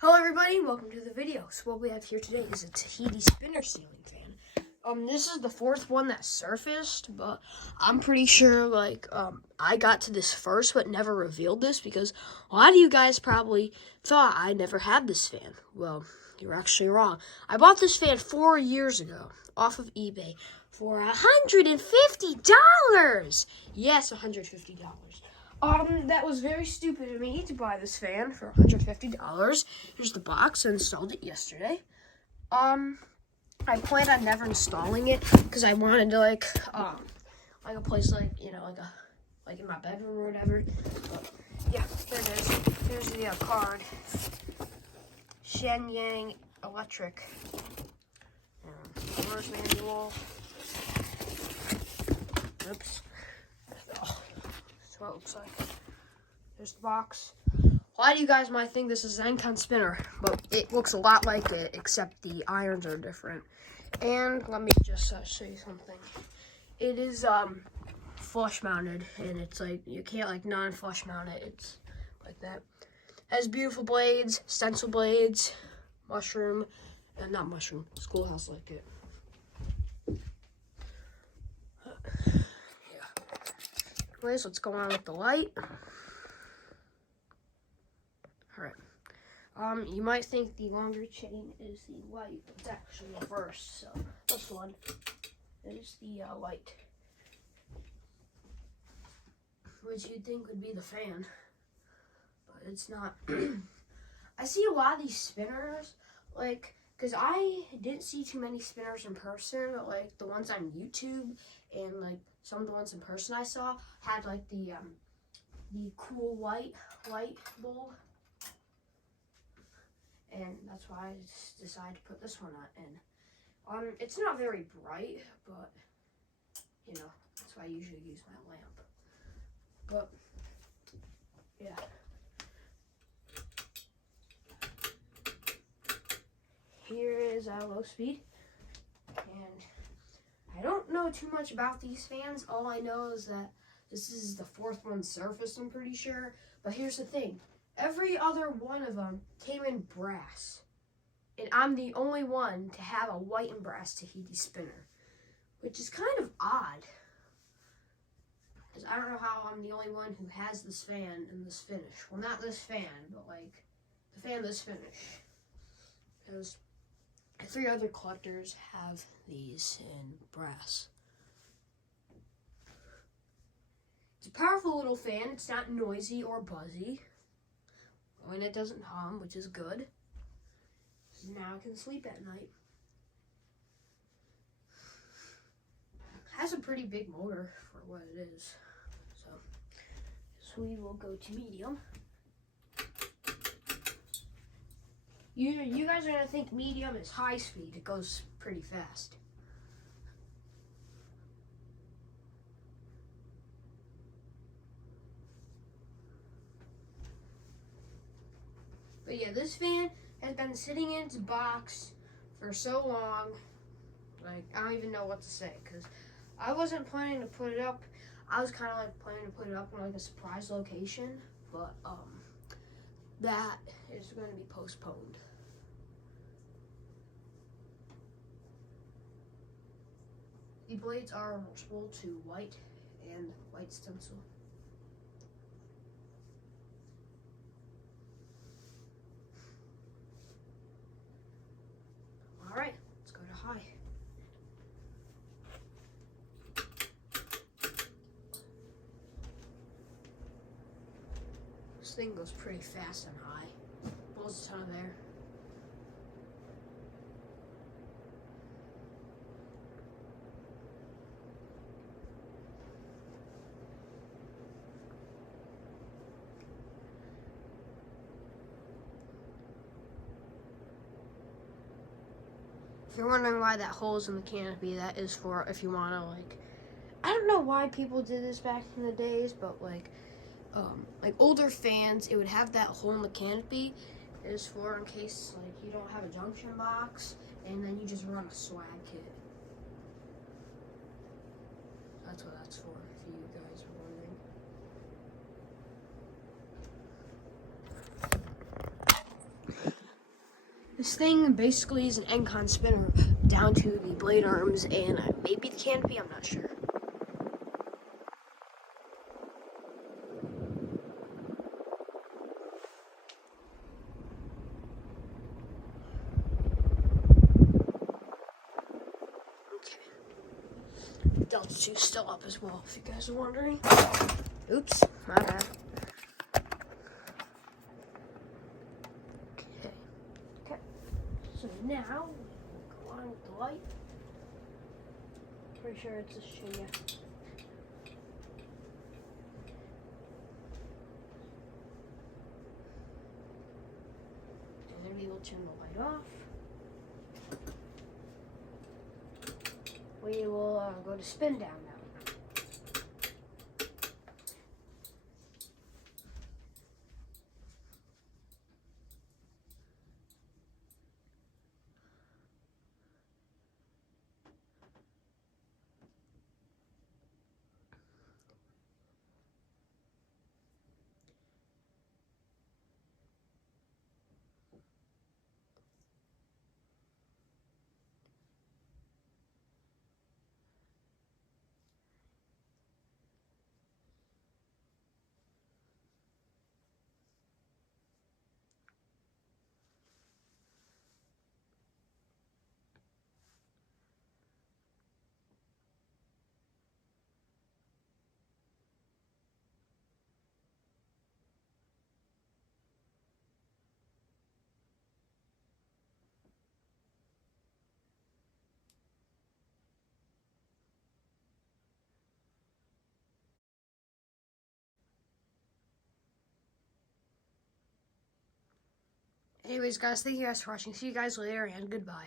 Hello everybody, welcome to the video. So what we have here today is a Tahiti spinner ceiling fan. This is the fourth one that surfaced, but I'm pretty sure I got to this first but never revealed this because a lot of you guys probably thought I never had this fan. Well, you're actually wrong. I bought this fan 4 years ago off of eBay for $150. Yes, $150. That was very stupid of me to buy this fan for $150. Here's the box. I installed it yesterday. I planned on never installing it because I wanted to like a place like in my bedroom or whatever. But yeah, here it is. Here's the card. Chen Yan Electric. Owner's manual. Oops. That's what it looks like. There's the box. A lot of you guys might think this is an Zen spinner, but it looks a lot like it, except the irons are different. And let me just show you something. It is flush mounted, and it's like you can't non-flush mount it. It's like that. It has beautiful blades, stencil blades, mushroom, and not mushroom, schoolhouse like it. Yeah. Anyways, let's go on with the light. Alright. You might think the longer chain is the light, but it's actually reversed. So this one is the light, which you'd think would be the fan, but it's not. I see a lot of these spinners, because I didn't see too many spinners in person, but the ones on YouTube and some of the ones in person I saw had the cool white light bulb. And that's why I just decided to put this one in. It's not very bright, but that's why I usually use my lamp. But yeah. Here is low speed. And I don't know too much about these fans. All I know is that this is the fourth one surfaced, I'm pretty sure. But here's the thing. Every other one of them came in brass. And I'm the only one to have a white and brass Tahiti spinner, which is kind of odd. Because I don't know how I'm the only one who has this fan and this finish. Well, not this fan, but the fan this finish. Because 3 other collectors have these in brass. It's a powerful little fan. It's not noisy or buzzy. And it doesn't hum, which is good. So now I can sleep at night. It has a pretty big motor for what it is. So we will go to medium. You guys are going to think medium is high speed. It goes pretty fast. But yeah, this fan has been sitting in its box for so long, I don't even know what to say, because I wasn't planning to put it up. I was kind of planning to put it up in a surprise location, but that is going to be postponed. The blades are reversible to white and white stencil. Alright, let's go to high. This thing goes pretty fast on high. Blows a ton of air. If you're wondering why that hole is in the canopy, that is for if you want to I don't know why people did this back in the days, but older fans, it would have that hole in the canopy. It is for in case you don't have a junction box, and then you just run a swag kit. That's what that's for, if you guys are wondering. This thing basically is an end-con spinner down to the blade arms and maybe the canopy, I'm not sure. Okay. Delta 2's still up as well, if you guys are wondering. Oops, my bad. Okay. So now, we'll go on with the light. Pretty sure it's a Chen Yan. And then we will turn the light off. We will go to spin down now. Anyways, guys, thank you guys for watching. See you guys later, and goodbye.